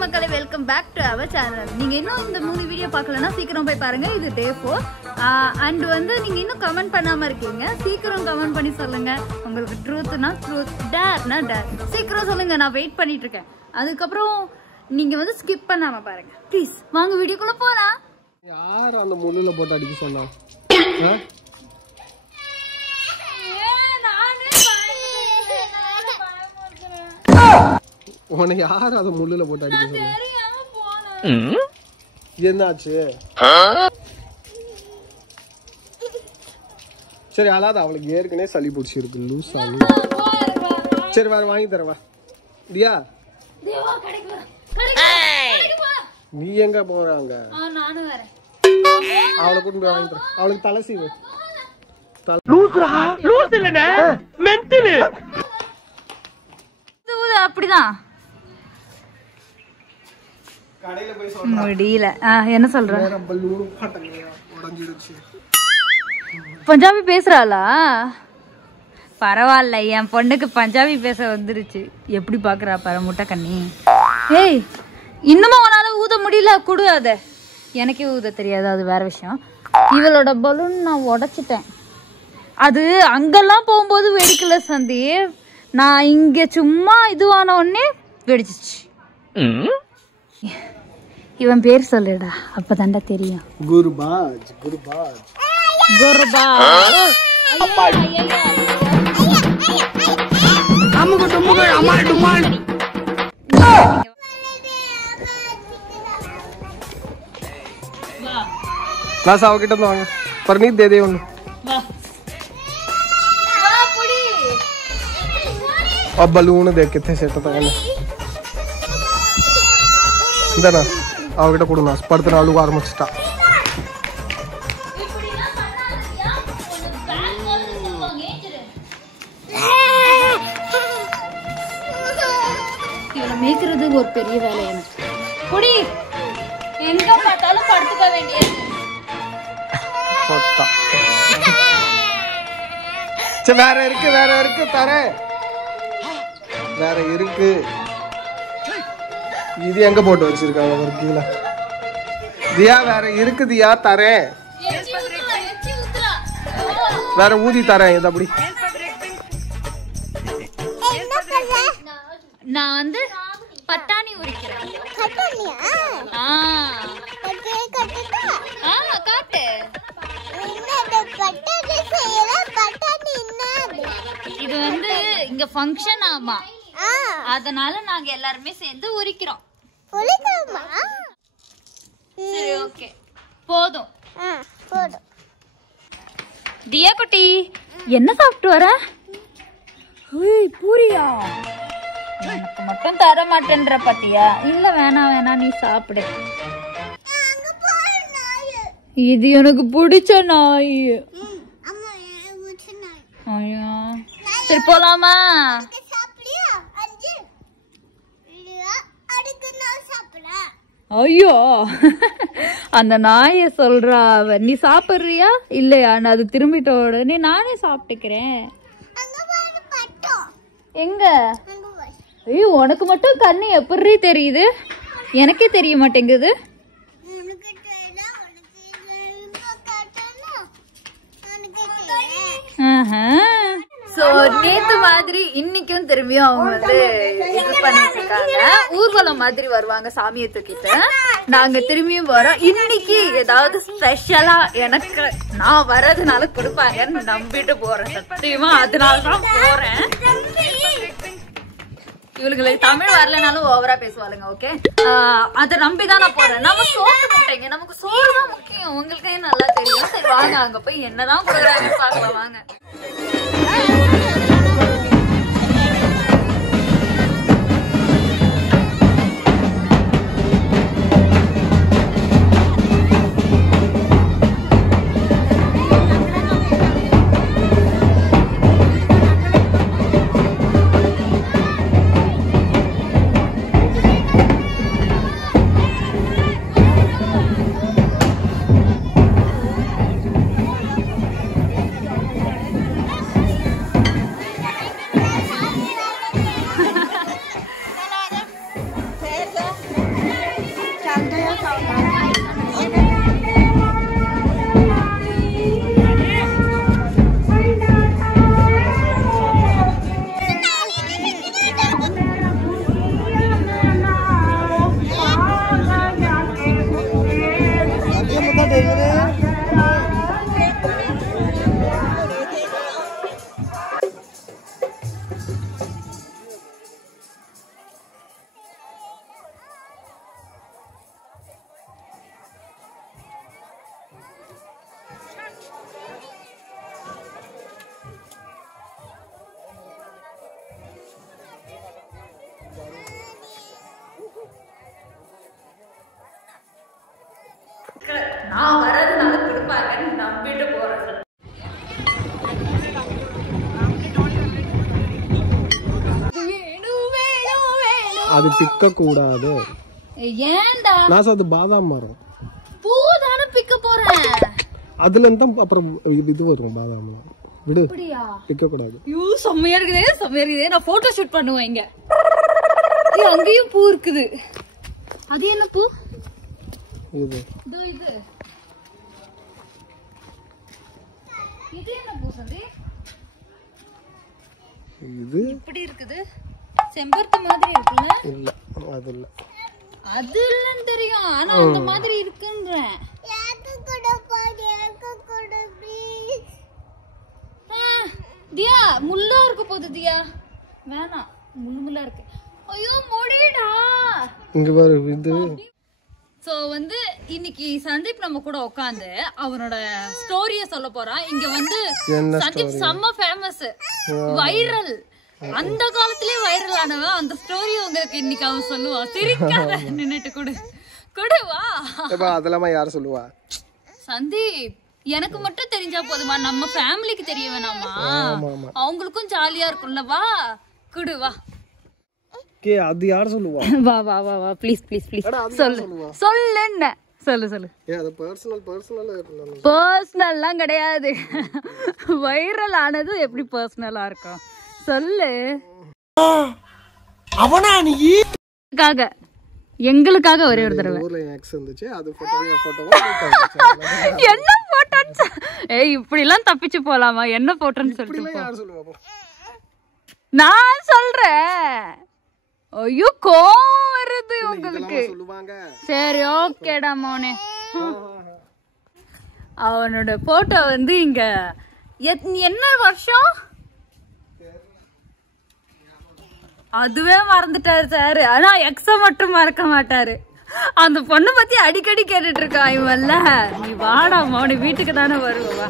வணக்கம் மக்களே, welcome back to our channel. நீங்கள் இன்னும் இந்த 3 வீடியோ பார்க்கலன்னா சீக்கிரம் போய் பாருங்கள். இது டே 4 அண்ட் வந்து நீங்கள் இன்னும் கமெண்ட் பண்ணாமல் இருக்கீங்க. சீக்கிரம் கமெண்ட் பண்ணி சொல்லுங்கள். உங்களுக்கு ட்ரூத்னா ட்ரூத், டேர்னா டேர். சீக்கிரம் சொல்லுங்கள், நான் வெயிட் பண்ணிட்டு இருக்கேன். அதுக்கப்புறம் நீங்கள் வந்து ஸ்கிப் பண்ணாமல் பாருங்கள் ப்ளீஸ். வாங்க வீடியோக்குள்ளே போகலாம். யார் அந்த முள்ளில் போட்டு அடிக்க சொன்னா? உன்னை யார் அதை முள்ளில் போட்டு அடிக்க சொன்னா? என்னாச்சு? சரி, அல்லாத அவளுக்கு ஏற்கனவே சளி பிடிச்சிருக்கு. லூஸ் ஆகி. சரி, வேற வாங்கி தரவா தியா? நீ எங்க போறாங்க? அவளை கூட்டு போய் வாங்கி தரேன். அவளுக்கு தலை சீவு. அப்படிதான் முடியல. என்ன சொல்ற? பஞ்சாபி பேசுறாளா? பரவாயில்ல, என் பொண்ணுக்கு பஞ்சாபி பேச வந்துருச்சு. எப்படி பாக்குறா பாரு முட்டை கண்ணி. ஏய், இன்னுமா உன்னால ஊத முடியல? கொடு அத. எனக்கே ஊத தெரியாது, அது வேற விஷயம். இவளோட பலூன் நான் உடைச்சிட்டேன். அது அங்கெல்லாம் போகும்போது வெடிக்கல சந்தீப். நான் இங்க சும்மா இதுவான உடனே வெடிச்சிச்சு. இவன் பேர் சொல்லுடா, அப்பதான்டா தெரியும். குருபாஜ். குருபாஜ். குருபாஜ். நான் அவகிட்ட இருந்து வாங்க. பர்னீத் தேதே ஒண்ணு. अब बलून देख कितने सेट होता है इंदना आवगिட்ட கொடுனா ஸ்பர்த்த நாளு ஆரம்பிச்சிட்டா. இவளை மேய்க்கிறது ஒரு பெரிய வேலை எனக்கு. குடி, எங்க பார்த்தாலும் படுத்துக்க வேண்டியது. போட்டா. சே, வேற இருக்கு தரேன். வேற இருக்கு. இது எங்க போட்டு வச்சிருக்காங்க ஒரு கீழே? தியா வேற இருக்கு தியா, தரேன். வேற ஊதி தரேன். இது அப்படி நான் வந்து பட்டாணி உரிக்கிறேன். காட்டு. இது வந்து இங்க ஃபங்க்ஷன் ஆமா, அதனால நாங்க எல்லாருமே சேர்ந்து உரிக்கிறோம். சரி, ஓகே, போதும். தியா குட்டி, என்ன சாப்பிட்டு வர? பூரியா? எனக்கு மட்டும் தர மாட்டேன்ற பாத்தியா? இல்ல, வேணாம், நீ சாப்பிடு. இது எனக்கு பிடிச்ச நாய். ஐயா, சரி போலாமா? ஐயோ, அந்த நாய சொல்றா அவ. நீ சாப்பிடுறியா இல்லையா? நான் அது திரும்பிட்ட உடனே நானே சாப்பிட்டுக்கிறேன். எங்க? ஐயோ, உனக்கு மட்டும் கண்ணு எப்படி தெரியுது? எனக்கே தெரிய மாட்டேங்குது. நேத்து மாதிரி இன்னைக்கும் திரும்பியும் அவங்க வந்து இது பண்ணிட்டு இருக்காங்க. ஊர்வலம் மாதிரி வருவாங்க சாமியை தூக்கிட்டு. நாங்க திரும்பியும் வரோம். இன்னைக்கு ஏதாவது ஸ்பெஷலா எனக்கு நான் வர்றதுனால கொடுப்பாங்கன்னு நம்பிட்டு போறேன். சத்தியமா அதனாலதான் போறேன். இவங்களுக்கு தமிழ் வரலனாலும் ஓவரா பேசுவாளுங்க. ஓகே, அதை நம்பிதான் நான் போறேன். நம்ம சோறு முட்டைங்க, நமக்கு சோறு தான் முக்கியம். உங்களுக்கே நல்லா தெரியும். சரி வாங்க, அங்க போய் என்னதான் கொடுக்குறாங்கன்னு பாக்கலாம் வாங்க. நான் வரதுனால கொடுப்பாங்கன்னு நம்பிட்டு போறது. அது பிக்க கூடாது. ஏன்டா? நான் அது பாதாம் மரம். பூ தான பிக்க போறேன். அதுல இருந்து அப்புறம் இது வரும் பாதாம்ல. விடு. அப்படியே பிக்க கூடாது. யூ செம்மையா இருக்குதே. நான் போட்டோ ஷூட் பண்ணுவேன் இங்க. அங்கேயும் பூ இருக்குது. அது என்ன பூ? இது. இது. இது என்ன பூ சந்தி? இது இப்படி இருக்குது. செம்பருத்தி மாதிரி இருக்குல்ல? இல்ல அது இல்ல. அது இல்லன்னு தெரியும். ஆனா அந்த மாதிரி இருக்குன்றேன். தியா முள்ளா இருக்க போகுது தியா. வேணாம் முள்ளா இருக்கு. ஐயோ முடிடா. இங்க பாரு இது. சோ வந்து இன்னைக்கு சந்தீப் நம்ம கூட உட்காந்து அவனோட ஸ்டோரிய சொல்ல போறான். இங்க வந்து சந்தீப் செம்ம ஃபேமஸ், வைரல், அந்த காலத்திலேயே வைரல் ஆனவன். அந்த ஸ்டோரி உங்களுக்கு இன்னைக்கு அவன் சொல்லுவான். சிரிக்காத, நின்னுட்டு கொடு வா. அதெல்லாம் யார் சொல்லுவா? சந்தீப் எனக்கு மட்டும் தெரிஞ்சா போதுமா? நம்ம ஃபேமிலிக்கு தெரிய வேணாமா? அவங்களுக்கும் ஜாலியா இருக்கும்ல. வா குடு வா. கே அது யார் சொல்லுவா? வா வா வா வா ப்ளீஸ் சொல்லு. அது பர்சனல்லாம் கிடையாது. வைரல் ஆனது எப்படி பர்சனலா இருக்கும் சொல்லு. அவனா நீ எங்களுக்காக ஒரே ஒரு தடவை என்ன போட்டோன்னு ஏய் இப்படி எல்லாம் தப்பிச்சு போலாமா? என்ன போட்டோன்னு சொல்லிட்டு நான் சொல்றேன். ஐயோ கோவம் வருது உங்களுக்கு. சரி ஓகேடா மோனே. அவனோட போட்டோ வந்து இங்க என்ன வருஷம் அதுவே மறந்துட்டாரு சார். ஆனா எக்ஸ மட்டும் மறக்க மாட்டாரு. அந்த பொண்ணு பத்தி அடிக்கடி கேட்டுட்டு இருக்கான் இவன்ல. நீ வாடா மோனே, வீட்டுக்கு தானே வருவா.